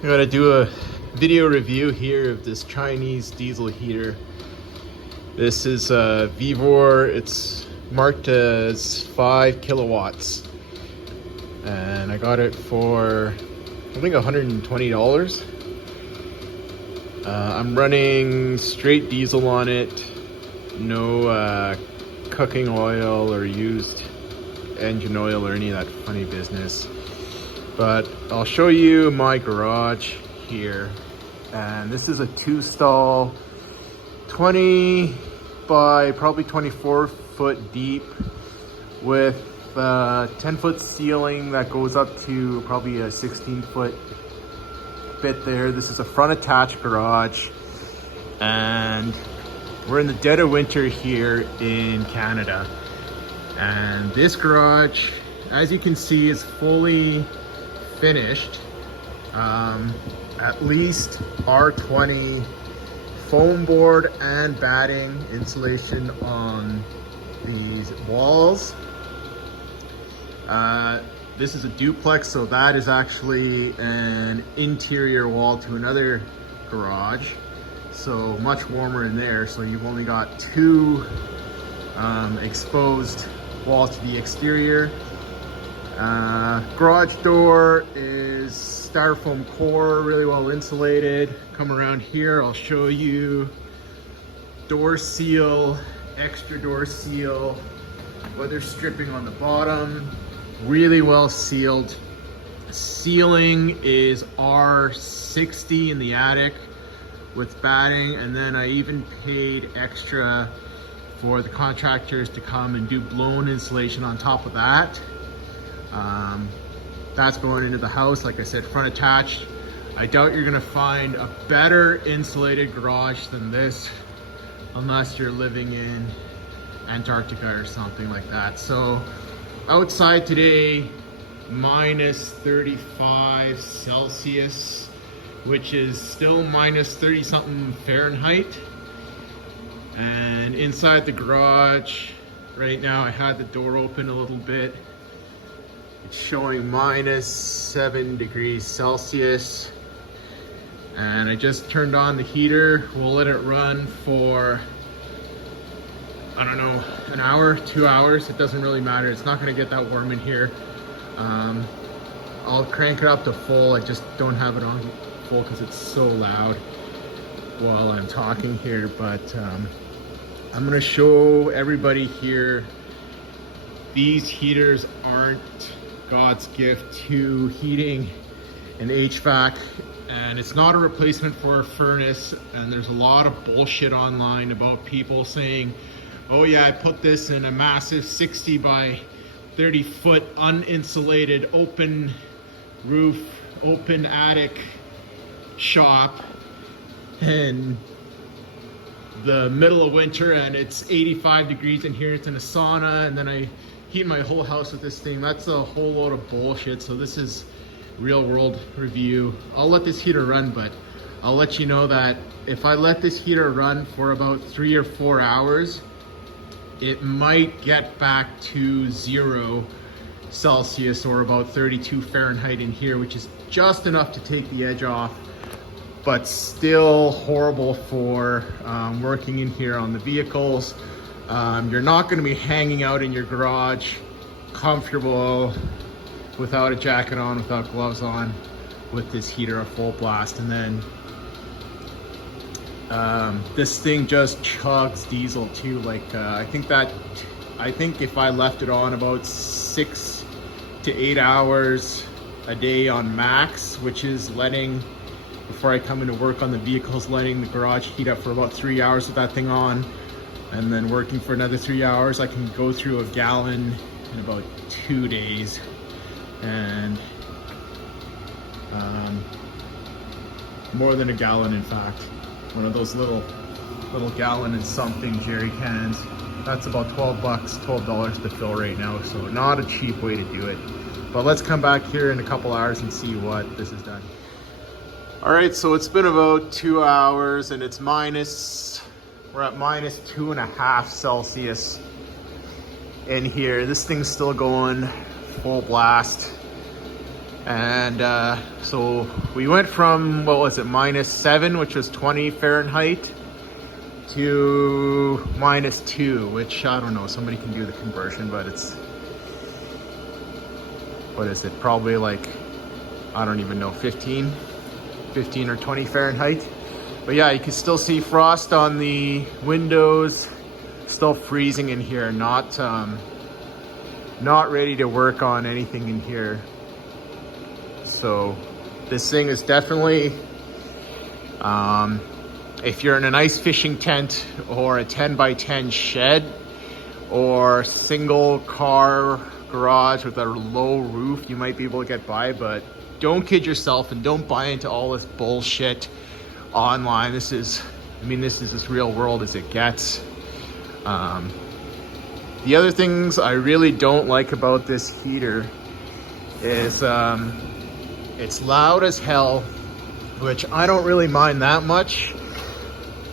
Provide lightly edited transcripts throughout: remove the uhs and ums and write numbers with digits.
I'm gonna do a video review here of this Chinese diesel heater. This is a VEVOR. It's marked as 5 kilowatts, and I got it for I think $120. I'm running straight diesel on it, no cooking oil or used engine oil or any of that funny business. But I'll show you my garage here, and this is a 2-stall, 20 by probably 24 foot deep with a 10-foot ceiling that goes up to probably a 16-foot bit there. This is a front attached garage, and we're in the dead of winter here in Canada. And this garage, as you can see, is fully finished. At least R20 foam board and batting insulation on these walls. This is a duplex, so that is actually an interior wall to another garage, so much warmer in there. So you've only got 2 exposed walls to the exterior. Garage door is styrofoam core, really well insulated. Come around here, I'll show you door seal, extra door seal, weather stripping on the bottom, really well sealed. Ceiling is R60 in the attic with batting, and then I even paid extra for the contractors to come and do blown insulation on top of that. That's going into the house, like I said, front attached. I doubt you're gonna find a better insulated garage than this, unless you're living in Antarctica or something like that. So outside today, minus 35 Celsius, which is still minus 30 something Fahrenheit. And inside the garage right now, I had the door open a little bit. It's showing minus 7 degrees Celsius. And I just turned on the heater. We'll let it run for, I don't know, an hour, 2 hours. It doesn't really matter. It's not gonna get that warm in here. I'll crank it up to full. I just don't have it on full because it's so loud while I'm talking here. But I'm gonna show everybody here, these heaters aren't God's gift to heating and HVAC, and it's not a replacement for a furnace. And there's a lot of bullshit online about people saying, oh yeah, I put this in a massive 60 by 30 foot uninsulated open roof, open attic shop in the middle of winter, and it's 85 degrees in here. It's in a sauna, and then I heat my whole house with this thing. That's a whole load of bullshit. So this is real world review. I'll let this heater run, but I'll let you know that if I let this heater run for about 3 or 4 hours, it might get back to 0 Celsius or about 32 Fahrenheit in here, which is just enough to take the edge off, but still horrible for working in here on the vehicles. You're not going to be hanging out in your garage comfortable without a jacket on, without gloves on, with this heater at full blast. And then this thing just chugs diesel too. Like I think if I left it on about 6 to 8 hours a day on max, which is letting, before I come into work on the vehicles, letting the garage heat up for about 3 hours with that thing on, and then working for another 3 hours, I can go through a gallon in about 2 days. And more than a gallon, in fact. One of those little gallon and something jerry cans. That's about $12 to fill right now, so not a cheap way to do it. But let's come back here in a couple hours and see what this has done. All right, so it's been about 2 hours, and it's we're at minus 2.5 Celsius in here. This thing's still going full blast. And so we went from, what was it, -7, which was 20 Fahrenheit, to -2, which I don't know, somebody can do the conversion, but it's, what is it, probably like, I don't even know, 15 or 20 Fahrenheit. But yeah, you can still see frost on the windows, still freezing in here, not ready to work on anything in here. So this thing is definitely, if you're in an ice fishing tent or a 10x10 shed or single car garage with a low roof, you might be able to get by, but don't kid yourself and don't buy into all this bullshit online. This is as real world as it gets. The other things I really don't like about this heater is it's loud as hell, which I don't really mind that much,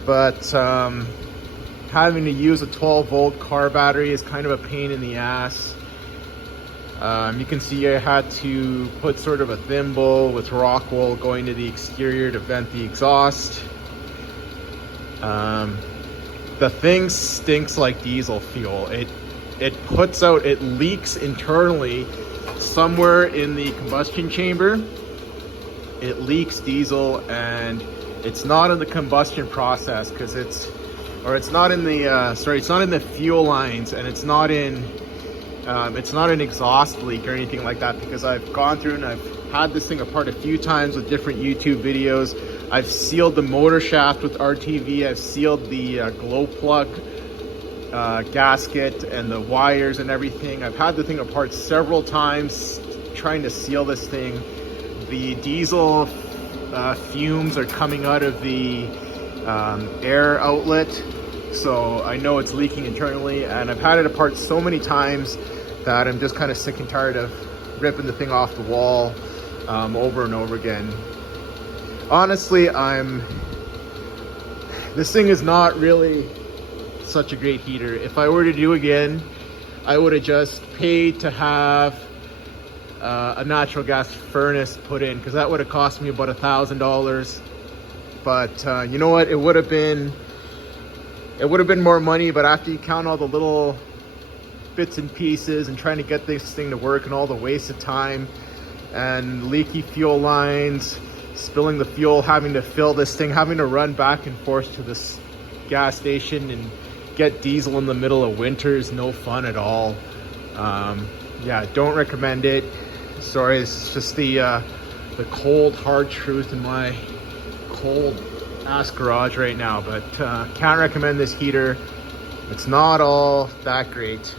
but having to use a 12-volt car battery is kind of a pain in the ass. You can see I had to put sort of a thimble with rock wool going to the exterior to vent the exhaust. The thing stinks like diesel fuel. It leaks internally somewhere in the combustion chamber. It leaks diesel, and it's not in the combustion process because it's not in the fuel lines, and it's not an exhaust leak or anything like that, because I've gone through and I've had this thing apart a few times with different YouTube videos. I've sealed the motor shaft with RTV. I've sealed the glow plug gasket and the wires and everything. I've had the thing apart several times trying to seal this thing. The diesel fumes are coming out of the air outlet, so I know it's leaking internally, and I've had it apart so many times that I'm just kind of sick and tired of ripping the thing off the wall over and over again. Honestly, this thing is not really such a great heater. If I were to do again, I would have just paid to have a natural gas furnace put in, because that would have cost me about $1,000. But you know what, it would have been more money, but after you count all the little bits and pieces and trying to get this thing to work and all the wasted time and leaky fuel lines, spilling the fuel, having to fill this thing, having to run back and forth to this gas station and get diesel in the middle of winter is no fun at all. Yeah, don't recommend it. Sorry, it's just the cold hard truth in my cold ass garage right now, but can't recommend this heater. It's not all that great.